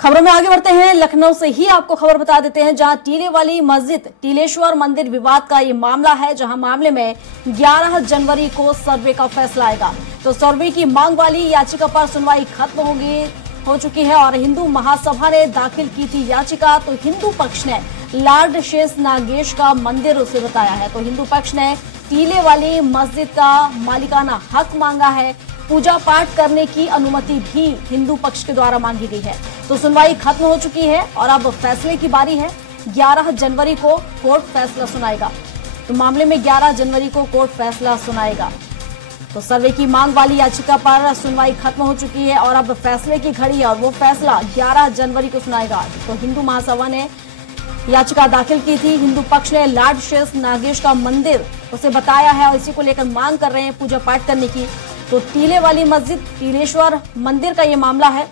खबरों में आगे बढ़ते हैं। लखनऊ से ही आपको खबर बता देते हैं, जहां टीले वाली मस्जिद टीलेश्वर मंदिर विवाद का ये मामला है, जहां मामले में 11 जनवरी को सर्वे का फैसला आएगा। तो सर्वे की मांग वाली याचिका पर सुनवाई खत्म हो चुकी है और हिंदू महासभा ने दाखिल की थी याचिका। तो हिंदू पक्ष ने लॉर्ड शेष नागेश का मंदिर उसे बताया है। तो हिंदू पक्ष ने टीले वाली मस्जिद का मालिकाना हक मांगा है। पूजा पाठ करने की अनुमति भी हिंदू पक्ष के द्वारा मांगी गई है। तो सुनवाई खत्म हो चुकी है और अब फैसले की बारी है। 11 जनवरी को कोर्ट फैसला सुनाएगा। तो मामले में 11 जनवरी को कोर्ट फैसला सुनाएगा। तो सर्वे की मांग वाली याचिका पर सुनवाई खत्म हो चुकी है और अब फैसले की घड़ी है और वो फैसला 11 जनवरी को सुनाएगा। तो हिंदू महासभा ने याचिका दाखिल की थी। हिंदू पक्ष ने लॉर्ड शेष नागेश का मंदिर उसे बताया है और इसी को लेकर मांग कर रहे हैं पूजा पाठ करने की। तो टीले वाली मस्जिद टीलेश्वर मंदिर का ये मामला है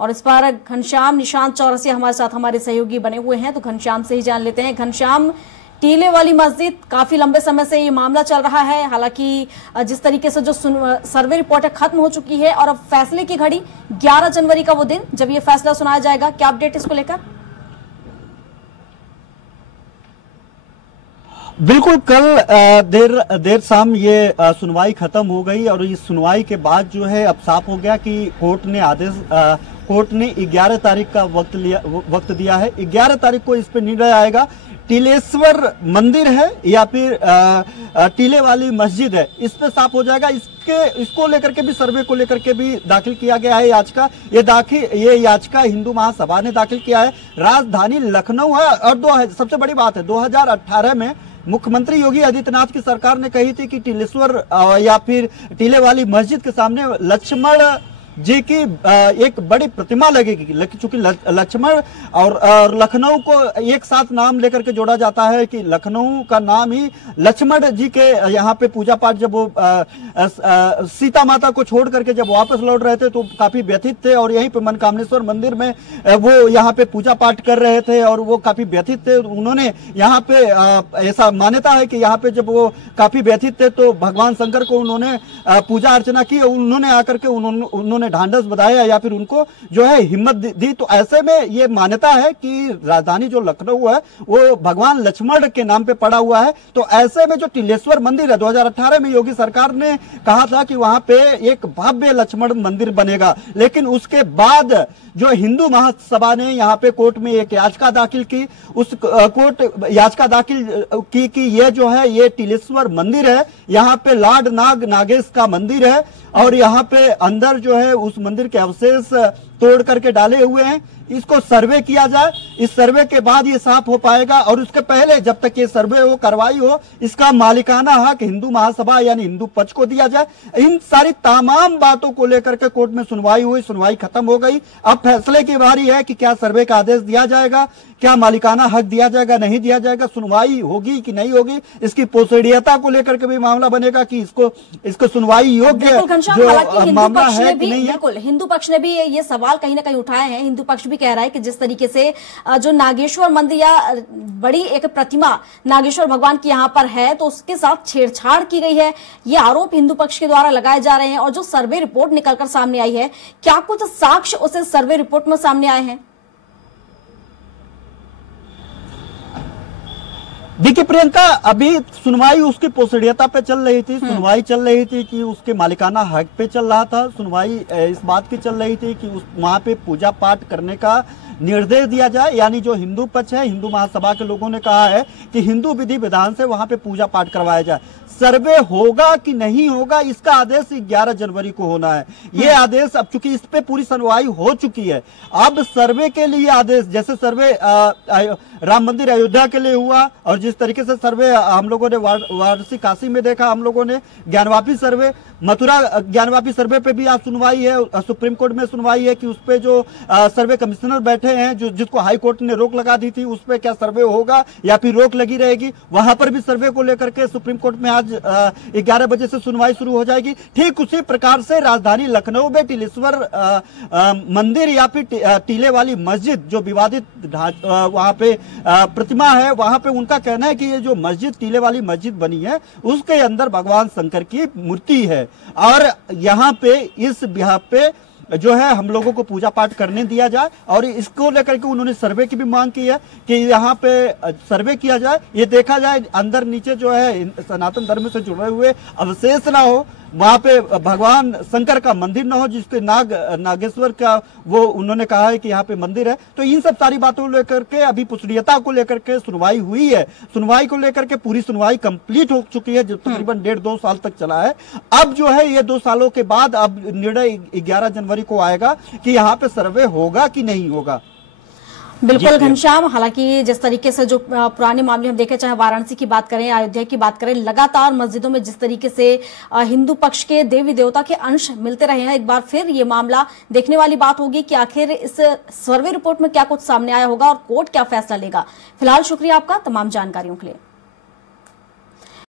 और इस पर घनश्याम निशांत चौरसिया हमारे साथ हमारे सहयोगी बने हुए हैं। तो घनश्याम से ही जान लेते हैं। घनश्याम, टीले वाली मस्जिद काफी लंबे समय से ये मामला चल रहा है। हालांकि जिस तरीके से जो सर्वे रिपोर्ट है खत्म हो चुकी है और अब फैसले की घड़ी 11 जनवरी का वो दिन जब ये फैसला सुनाया जाएगा, क्या अपडेट इसको लेकर? बिल्कुल, कल देर शाम ये सुनवाई खत्म हो गई और इस सुनवाई के बाद जो है अब साफ हो गया कि कोर्ट ने 11 तारीख का वक्त दिया है। 11 तारीख को इस पे निर्णय आएगा। टीलेश्वर मंदिर है या फिर टीले वाली मस्जिद है, इस पे साफ हो जाएगा। इसको लेकर के भी, सर्वे को लेकर के भी दाखिल किया गया है याचिका। ये याचिका हिंदू महासभा ने दाखिल किया है। राजधानी लखनऊ है और सबसे बड़ी बात है 2018 में मुख्यमंत्री योगी आदित्यनाथ की सरकार ने कही थी कि टीलेश्वर या फिर टीले वाली मस्जिद के सामने लक्ष्मण जी की एक बड़ी प्रतिमा लगेगी। चूंकि लक्ष्मण और लखनऊ को एक साथ नाम लेकर के जोड़ा जाता है कि लखनऊ का नाम ही लक्ष्मण जी के यहाँ पे पूजा पाठ, जब वो सीता माता को छोड़ करके जब वापस लौट रहे थे तो काफी व्यथित थे और यहीं पे मनकामनेश्वर मंदिर में वो यहाँ पे पूजा पाठ कर रहे थे और वो काफी व्यथित थे। उन्होंने यहाँ पे ऐसा मान्यता है कि यहाँ पे जब वो काफी व्यथित थे तो भगवान शंकर को उन्होंने पूजा अर्चना की। उन्होंने आकर के उन्होंने ढांढस बधाया या फिर उनको जो है हिम्मत दी। तो ऐसे में ये मान्यता है कि राजधानी जो लखनऊ है वो भगवान लक्ष्मण के नाम पे पड़ा हुआ है। तो ऐसे में जो टीलेश्वर मंदिर है, 2018 में योगी सरकार ने कहा था कि वहां पे एक भव्य लक्ष्मण मंदिर बनेगा, लेकिन उसके बाद जो हिंदू महासभा ने यहाँ पे कोर्ट में एक याचिका दाखिल की। उस कोर्ट याचिका दाखिल की कि ये जो है ये टीलेश्वर मंदिर है, यहाँ पे लॉर्ड नागेश का मंदिर है और यहाँ पे अंदर जो है उस मंदिर के अवशेष तोड़ करके डाले हुए हैं। इसको सर्वे किया जाए। इस सर्वे के बाद ये साफ हो पाएगा और उसके पहले जब तक ये सर्वे हो, कार्रवाई हो, इसका मालिकाना हक हिंदू महासभा यानी हिंदू पक्ष को दिया जाए। इन सारी तमाम बातों को लेकर के कोर्ट में सुनवाई हुई, सुनवाई खत्म हो गई। अब फैसले की बारी है कि क्या सर्वे का आदेश दिया जाएगा, क्या मालिकाना हक दिया जाएगा, नहीं दिया जाएगा, सुनवाई होगी कि नहीं होगी, इसकी पोषणीयता को लेकर के भी मामला बनेगा कि इसको सुनवाई योग्य जो मामला है कि नहीं है। बिल्कुल, हिंदू पक्ष ने भी ये सवाल कहीं ना कहीं उठाए हैं। हिंदू पक्ष भी कह रहा है कि जिस तरीके से जो नागेश्वर मंदिर या बड़ी एक प्रतिमा नागेश्वर भगवान की यहाँ पर है तो उसके साथ छेड़छाड़ की गई है, ये आरोप हिंदू पक्ष के द्वारा लगाए जा रहे हैं। और जो सर्वे रिपोर्ट निकलकर सामने आई है, क्या कुछ साक्ष्य उसे सर्वे रिपोर्ट में सामने आए हैं? देखिए प्रियंका, अभी सुनवाई उसकी पोषणीयता पे चल रही थी। सुनवाई चल रही थी कि उसके मालिकाना हक पे चल रहा था। सुनवाई इस बात की चल रही थी कि वहां पे पूजा पाठ करने का निर्देश दिया जाए। यानी जो हिंदू पक्ष है, हिंदू महासभा के लोगों ने कहा है कि हिंदू विधि विधान से वहां पे पूजा पाठ करवाया जाए। सर्वे होगा कि नहीं होगा इसका आदेश 11 जनवरी को होना है। ये आदेश अब चूंकि इस पे पूरी सुनवाई हो चुकी है, अब सर्वे के लिए आदेश, जैसे सर्वे राम मंदिर अयोध्या के लिए हुआ और जिस तरीके से सर्वे हम लोगों ने वाराणसी काशी में देखा, हम लोगों ने ज्ञानवापी सर्वे, मथुरा ज्ञानवापी सर्वे पे भी आज सुनवाई है। सुप्रीम कोर्ट में सुनवाई है कि उस पे जो सर्वे कमिश्नर बैठे हैं, जिसको हाई कोर्ट ने रोक लगा दी थी, उस पे क्या सर्वे होगा या फिर रोक लगी रहेगी। वहां पर भी सर्वे को लेकर के सुप्रीम कोर्ट में आज 11 बजे से सुनवाई शुरू हो जाएगी। ठीक उसी प्रकार से राजधानी लखनऊ में टीलेश्वर मंदिर या फिर टीले वाली मस्जिद जो विवादित वहां पे प्रतिमा है, वहां पे उनका कहना है कि ये जो मस्जिद टीले वाली मस्जिद बनी है उसके अंदर भगवान शंकर की मूर्ति है और यहाँ पे इस बिहार पे जो है हम लोगों को पूजा पाठ करने दिया जाए। और इसको लेकर के उन्होंने सर्वे की भी मांग की है कि यहाँ पे सर्वे किया जाए, ये देखा जाए अंदर नीचे जो है सनातन धर्म से जुड़े हुए अवशेष ना हो, वहां पे भगवान शंकर का मंदिर ना हो, जिसके नागेश्वर का वो उन्होंने कहा है कि यहाँ पे मंदिर है। तो इन सब सारी बातों को लेकर के अभी पुष्टियता को लेकर के सुनवाई हुई है। सुनवाई को लेकर के पूरी सुनवाई कंप्लीट हो चुकी है, जो तकरीबन 1.5-2 साल तक चला है। अब जो है ये 2 सालों के बाद अब निर्णय 11 जनवरी को आएगा कि यहाँ पे सर्वे होगा कि नहीं होगा। बिल्कुल घनश्याम, हालांकि जिस तरीके से जो पुराने मामले हम देखें, चाहे वाराणसी की बात करें, अयोध्या की बात करें, लगातार मस्जिदों में जिस तरीके से हिंदू पक्ष के देवी देवता के अंश मिलते रहे हैं, एक बार फिर ये मामला देखने वाली बात होगी कि आखिर इस सर्वे रिपोर्ट में क्या कुछ सामने आया होगा और कोर्ट क्या फैसला लेगा। फिलहाल शुक्रिया आपका तमाम जानकारियों के लिए।